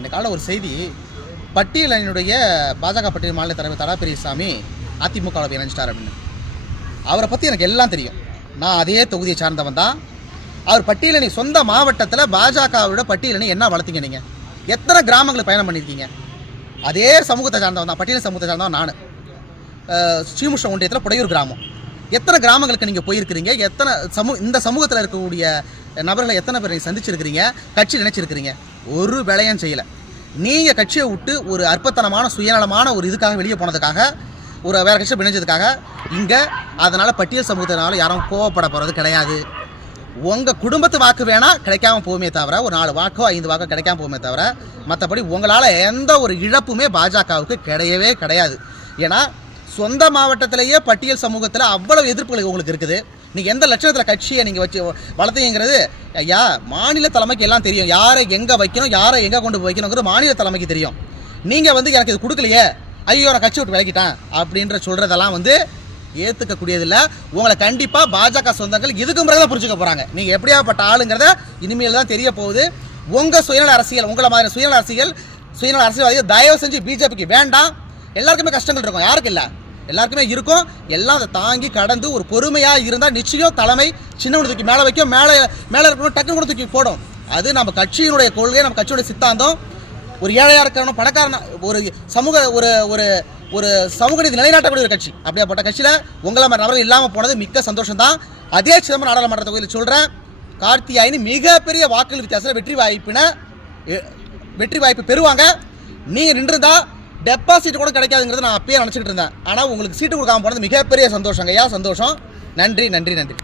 இந்த கால ஒரு செய்தி, பட்டியலினுடைய பாஜக பட்டியல் மாநில தலைவர் தடா பெரியசாமி அதிமுகவில் இணைஞ்சிட்டார் அப்படின்னு. அவரை பற்றி எனக்கு எல்லாம் தெரியும். நான் அதே தொகுதியை சார்ந்தவன் தான். அவர் பட்டியலணி சொந்த மாவட்டத்தில் பாஜகவோட பட்டியலணி என்ன வளர்த்தீங்க? நீங்கள் எத்தனை கிராமங்களுக்கு பயணம் பண்ணியிருக்கீங்க? அதே சமூகத்தை சார்ந்தவன் தான், பட்டியல் சமூகத்தை சார்ந்தவன் நான். ஸ்ரீமுஷ்ண ஒன்றியத்தில் புடையூர் கிராமம். எத்தனை கிராமங்களுக்கு நீங்கள் போயிருக்கிறீங்க? எத்தனை இந்த சமூகத்தில் இருக்கக்கூடிய நபர்களை எத்தனை பேர் நீங்கள் சந்திச்சிருக்கிறீங்க? கட்சி நினைச்சிருக்கிறீங்க? ஒரு வேலையும் செய்யலை. நீங்கள் கட்சியை விட்டு ஒரு அற்பத்தனமான சுயநலமான ஒரு இதுக்காக வெளியே போனதுக்காக, ஒரு வேறு கட்சியை பிணைஞ்சதுக்காக இங்கே, அதனால் பட்டியல் சமூகத்தினால யாரும் கோவப்பட போகிறது கிடையாது. உங்கள் குடும்பத்து வாக்கு வேணால் கிடைக்காம போகுமே தவிர, ஒரு 4 வாக்கோ 5 வாக்கோ கிடைக்காம போகுமே தவிர, மற்றபடி உங்களால் எந்த ஒரு இழப்புமே பாஜகவுக்கு கிடையவே கிடையாது. ஏன்னா சொந்த மாவட்டத்திலேயே பட்டியல் சமூகத்தில் அவ்வளவு எதிர்ப்புகள் உங்களுக்கு இருக்குது. நீங்கள் எந்த லட்சணத்தில் கட்சியை நீங்கள் வச்சு வளர்த்தீங்கிறது ஐயா மாநில தலைமைக்கு எல்லாம் தெரியும். யாரை எங்கே வைக்கணும், யாரை எங்கே கொண்டு வைக்கணுங்கிறது மாநில தலைமைக்கு தெரியும். நீங்கள் எனக்கு இது கொடுக்கலையே, ஐயோ நான் கட்சி விட்டு விலகிட்டேன் அப்படின்ற சொல்கிறதெல்லாம் ஏற்றுக்கக்கூடியதில்லை. உங்களை கண்டிப்பாக பாஜக சொந்தங்கள் இதுக்கு முறை தான் புரிஞ்சுக்க போகிறாங்க. நீங்கள் எப்படியாப்பட்ட ஆளுங்கிறத இனிமேல் தான் தெரிய போகுது. உங்கள் சுயநல அரசியல், உங்களை மாதிரி சுயநல அரசியல்வாதிகள் தயவு செஞ்சு பிஜேபிக்கு வேண்டாம். எல்லாருக்குமே கஷ்டங்கள் இருக்கும், யாருக்கு இல்லை, எல்லாருக்குமே இருக்கும். எல்லாம் அதை தாங்கி கடந்து ஒரு பொறுமையாக இருந்தால் நிச்சயம் தலைமை சின்ன தூக்கி மேலே வைக்கும், மேலே இருக்கணும், டக்குனு கூட தூக்கி போடும். அது நம்ம கட்சியினுடைய கொள்கை, நம்ம கட்சியுடைய சித்தாந்தம். ஒரு ஏழையாக இருக்கிறவனும் பணக்காரன், ஒரு சமூக ஒரு ஒரு ஒரு சமூக நீதி நிலைநாட்டக்கூடிய ஒரு கட்சி. அப்படியாப்பட்ட கட்சியில் உங்களை மாதிரி நபர்கள் இல்லாமல் போனது மிக்க சந்தோஷம் தான். அதே சிதம்பரம் நாடாளுமன்ற தொகுதியில் சொல்கிறேன், கார்த்தியாயினி மிகப்பெரிய வாக்குகள் வித்தியாசத்தில் வெற்றி வாய்ப்பு பெறுவாங்க. நீங்கள் நின்றுருந்தா டெபாசிட் கூட கிடைக்காதுங்கிறது நான் அப்பயே நினச்சிக்கிட்டு இருந்தேன். ஆனால் உங்களுக்கு சீட்டு கொடுக்காம போனது மிகப்பெரிய சந்தோஷங்க ஐயா, சந்தோஷம். நன்றி நன்றி நன்றி.